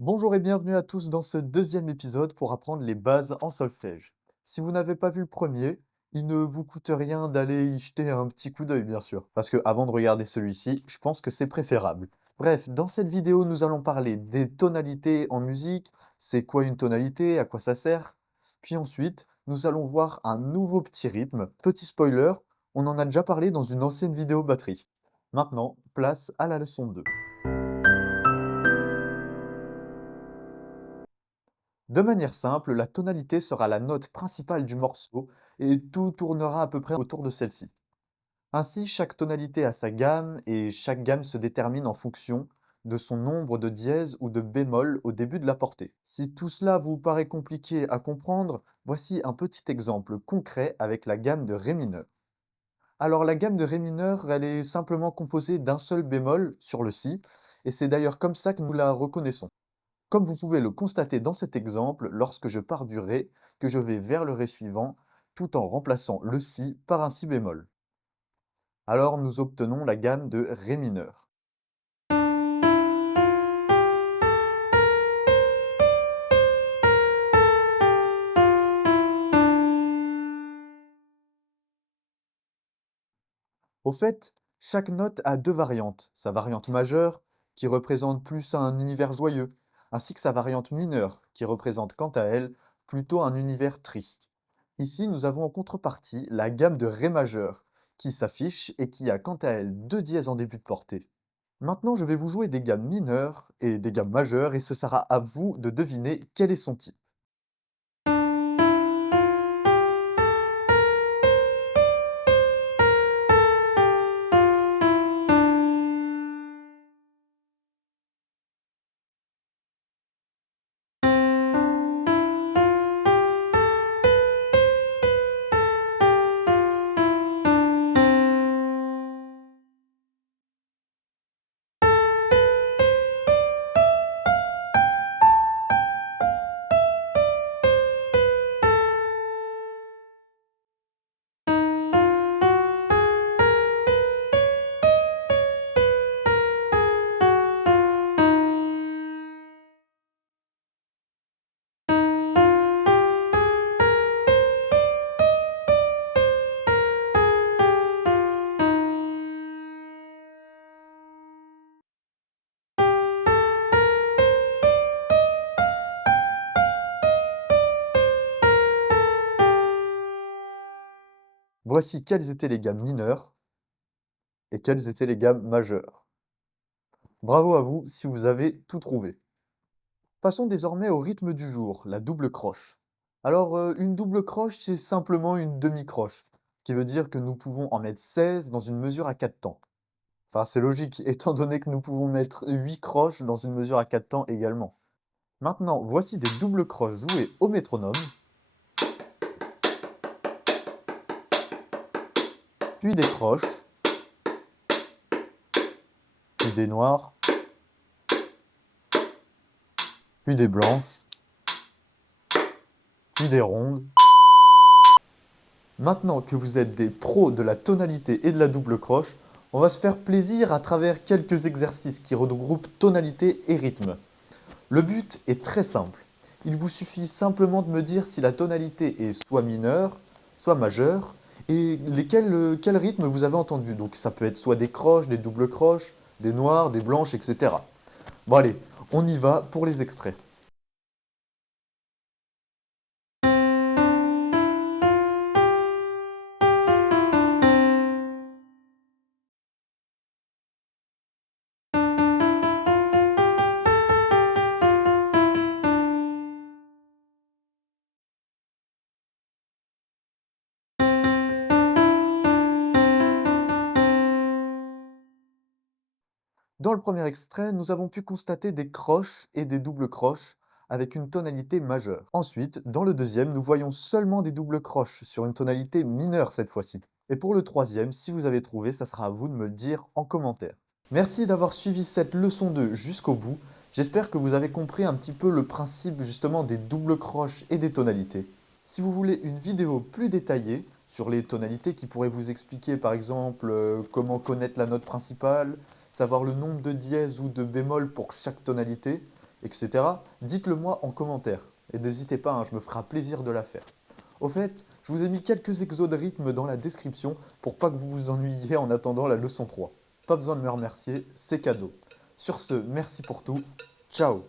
Bonjour et bienvenue à tous dans ce deuxième épisode pour apprendre les bases en solfège. Si vous n'avez pas vu le premier, il ne vous coûte rien d'aller y jeter un petit coup d'œil, bien sûr, parce que avant de regarder celui-ci, je pense que c'est préférable. Bref, dans cette vidéo, nous allons parler des tonalités en musique, c'est quoi une tonalité, à quoi ça sert. Puis ensuite, nous allons voir un nouveau petit rythme. Petit spoiler, on en a déjà parlé dans une ancienne vidéo batterie. Maintenant, place à la leçon 2. De manière simple, la tonalité sera la note principale du morceau et tout tournera à peu près autour de celle-ci. Ainsi, chaque tonalité a sa gamme et chaque gamme se détermine en fonction de son nombre de dièses ou de bémols au début de la portée. Si tout cela vous paraît compliqué à comprendre, voici un petit exemple concret avec la gamme de Ré mineur. Alors la gamme de Ré mineur, elle est simplement composée d'un seul bémol sur le Si, et c'est d'ailleurs comme ça que nous la reconnaissons. Comme vous pouvez le constater dans cet exemple, lorsque je pars du Ré, que je vais vers le Ré suivant, tout en remplaçant le Si par un Si bémol. Alors nous obtenons la gamme de Ré mineur. Au fait, chaque note a deux variantes, sa variante majeure, qui représente plus un univers joyeux, ainsi que sa variante mineure, qui représente quant à elle plutôt un univers triste. Ici, nous avons en contrepartie la gamme de Ré majeur, qui s'affiche et qui a quant à elle deux dièses en début de portée. Maintenant, je vais vous jouer des gammes mineures et des gammes majeures et ce sera à vous de deviner quel est son type. Voici quelles étaient les gammes mineures et quelles étaient les gammes majeures. Bravo à vous si vous avez tout trouvé. Passons désormais au rythme du jour, la double croche. Alors, une double croche, c'est simplement une demi-croche, ce qui veut dire que nous pouvons en mettre 16 dans une mesure à 4 temps. Enfin, c'est logique, étant donné que nous pouvons mettre 8 croches dans une mesure à 4 temps également. Maintenant, voici des doubles croches jouées au métronome, puis des croches, puis des noires, puis des blanches, puis des rondes. Maintenant que vous êtes des pros de la tonalité et de la double croche, on va se faire plaisir à travers quelques exercices qui regroupent tonalité et rythme. Le but est très simple. Il vous suffit simplement de me dire si la tonalité est soit mineure, soit majeure, et quel rythme vous avez entendu. Donc ça peut être soit des croches, des doubles croches, des noires, des blanches, etc. Bon allez, on y va pour les extraits. Dans le premier extrait, nous avons pu constater des croches et des doubles croches avec une tonalité majeure. Ensuite, dans le deuxième, nous voyons seulement des doubles croches sur une tonalité mineure cette fois-ci. Et pour le troisième, si vous avez trouvé, ça sera à vous de me le dire en commentaire. Merci d'avoir suivi cette leçon 2 jusqu'au bout. J'espère que vous avez compris un petit peu le principe justement des doubles croches et des tonalités. Si vous voulez une vidéo plus détaillée sur les tonalités qui pourrait vous expliquer par exemple comment connaître la note principale, savoir le nombre de dièses ou de bémols pour chaque tonalité, etc., dites-le moi en commentaire. Et n'hésitez pas, hein, je me ferai plaisir de la faire. Au fait, je vous ai mis quelques exos de rythme dans la description pour pas que vous vous ennuyiez en attendant la leçon 3. Pas besoin de me remercier, c'est cadeau. Sur ce, merci pour tout. Ciao!